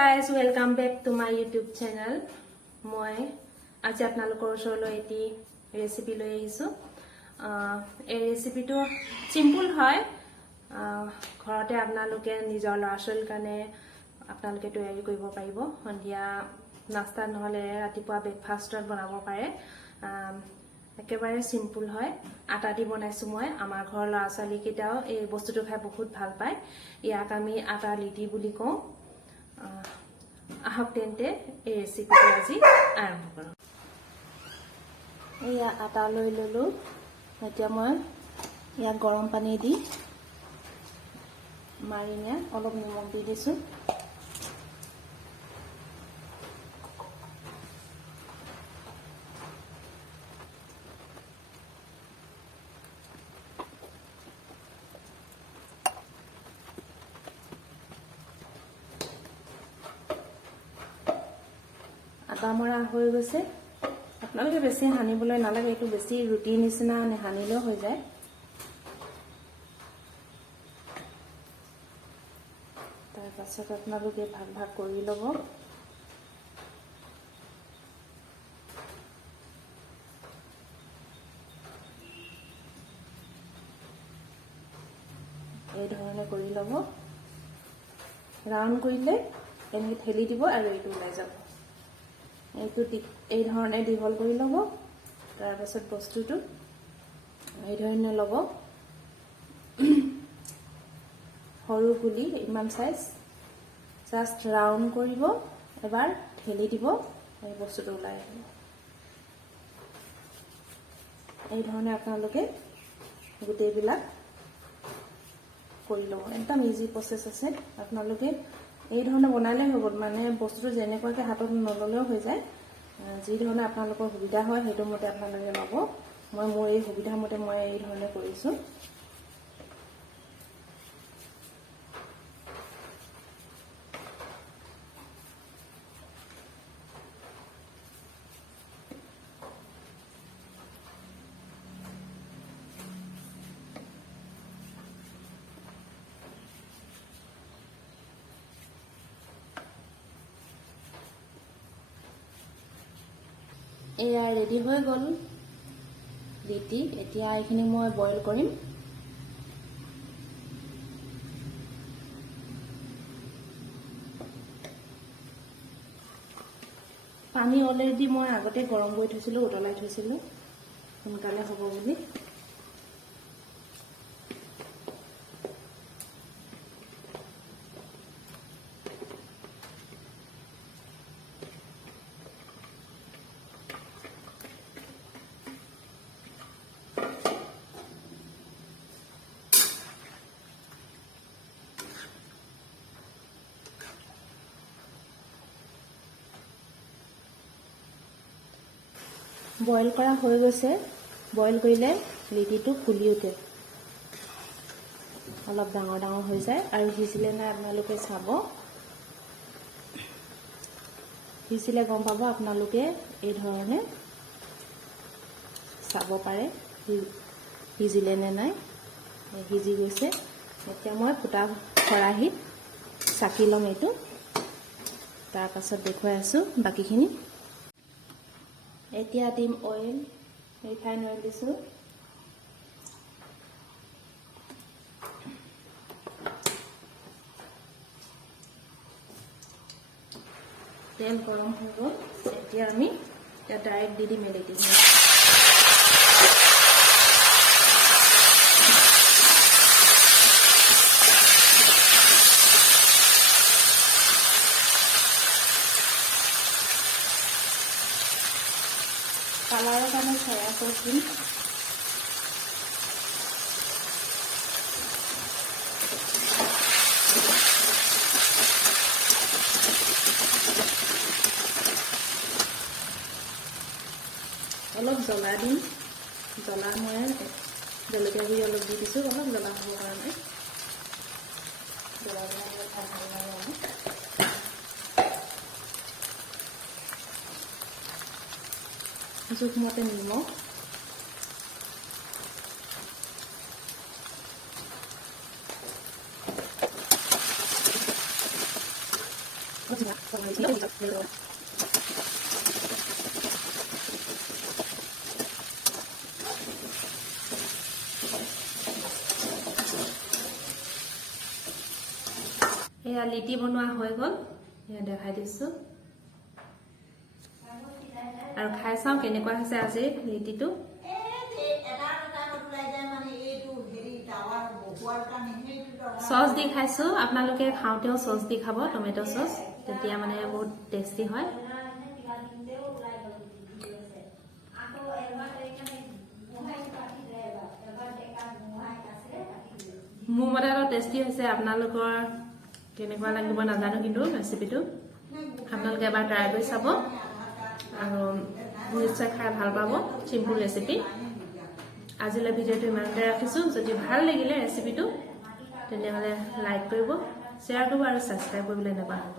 guys, welcome back to my YouTube channel. মই আজি আপোনালোকৰ ওচৰলৈ এটি ৰেচিপি লৈ আহিছো। এই ৰেচিপিটো সিম্পল হয়। ঘৰতে আপোনালোকে নিজৰ ল'ৰা-ছোৱালীৰ কাৰণে আপোনালোকে তৈয়াৰী কৰিব পাৰিব। সন্ধিয়া নাস্তা নহলে ৰাতিপুৱা ব্ৰেকফাষ্টত বনাব পাৰে। একেবাৰে সিম্পল হয়। আটা দি বনাইছো মই। আমাৰ ঘৰৰ ল'ৰা-ছোৱালী কেইটাও এই বস্তুটো খাই বহুত ভাল পায়। ইয়াক আমি আটা লিটি বুলি কওঁ। আহক তেন্তে এই ৰেচিপিটো আজি আৰম্ভ কৰোঁ। এয়া আটা লৈ ললো। এতিয়া মই ইয়াক গৰম পানী দি মাৰিনে অলপ নিমখ দি দিছো। আটা মৰা হৈ গৈছে। আপোনালোকে বেছি হানিবলৈ নালাগে, এইটো বেছি ৰুটি নিচিনা হানিলেও হৈ যায়। তাৰ পাছত আপোনালোকে ভাগ ভাগ কৰি ল'ব। এই ধৰণে কৰি ল'ব। ৰাউণ্ড কৰিলে এনেকৈ ঠেলি দিব আৰু এইটো ওলাই যাব। এইটো এই ধৰণে দীঘল কৰি ল'ব। তাৰ পাছত বস্তুটো এই ধৰণে ল'ব। সৰু গুলি ইমান সাইজ জাস্ট ৰাউণ্ড কৰিব, এবাৰ ঠেলি দিব, এই বস্তুটো ওলাই আহিব। এই ধৰণে আপোনালোকে গোটেইবিলাক কৰি ল'ব। একদম ইজি প্ৰচেছ আছে। আপোনালোকে এই ধৰণে বনালে হ'ব। মানে বস্তুটো যেনেকুৱাকৈ হাতত নললেও হৈ যায়। যি ধৰণে আপোনালোকৰ সুবিধা হয় সেইটো মতে আপোনালোকে ল'ব। মই মোৰ এই সুবিধা মতে মই এই ধৰণে কৰিছো। এয়া ৰেডি হৈ গ'ল লিটি। এতিয়া এইখিনি মই বইল কৰিম। পানী অলৰেডি মই আগতে গৰম কৰি থৈছিলো, উতলাই থৈছিলো সোনকালে হ'ব বুলি। বইল কৰা হৈ গৈছে। বইল কৰিলে লিটিটো ফুলি উঠে, অলপ ডাঙৰ ডাঙৰ হৈ যায়। আৰু সিজিলে নাই আপোনালোকে চাব। সিজিলে গম পাব আপোনালোকে। এই ধৰণে চাব পাৰে সিজিলে নে নাই। সিজি গৈছে। এতিয়া মই ফুটা খৰাহিত চাকি ল'ম এইটো। তাৰ পাছত দেখুৱাই আছো বাকীখিনি। এতিয়া দিম অইল, ৰিফাইন অইল দিছো। তেল গৰম হৈ গ'ল। এতিয়া আমি ইয়াত ডাইৰেক্ট দি দিম লিটিখিনি। কালাৰৰ কাৰণে চয়া চচ দিম। অলপ জ্বলা দিম। জ্বলা মই জলকীয়া গুড়ি অলপ দি দিছোঁ, অলপ জ্বলা হ'বৰ কাৰণে। জ্বলা ভাল লাগে। জোখমতে নিমখ, এয়া লিটি বনোৱা হৈ গ'ল, এয়া দেখাই দিছো আৰু খাই চাওঁ কেনেকুৱা হৈছে আজি লিটিটো। সস দি খাইছো, আপোনালোকে খাওঁতেও সস দি খাব, টমেটো সস, তেতিয়া মানে বহুত টেষ্টি হয়। মোৰ মতে টেষ্টি হৈছে, আপোনালোকৰ কেনেকুৱা লাগিব নাজানো, কিন্তু ৰেচিপিটো আপোনালোকে এবাৰ ট্ৰাই কৰি চাব আৰু নিশ্চয় খাই ভাল পাব। চিম্পুল ৰেচিপি। আজিলৈ ভিডিঅ'টো ইমানতে ৰাখিছোঁ। যদি ভাল লাগিলে ৰেচিপিটো তেনেহ'লে লাইক কৰিব, শ্বেয়াৰ কৰিব আৰু ছাবস্ক্ৰাইব কৰিবলৈ নাপাহৰিব।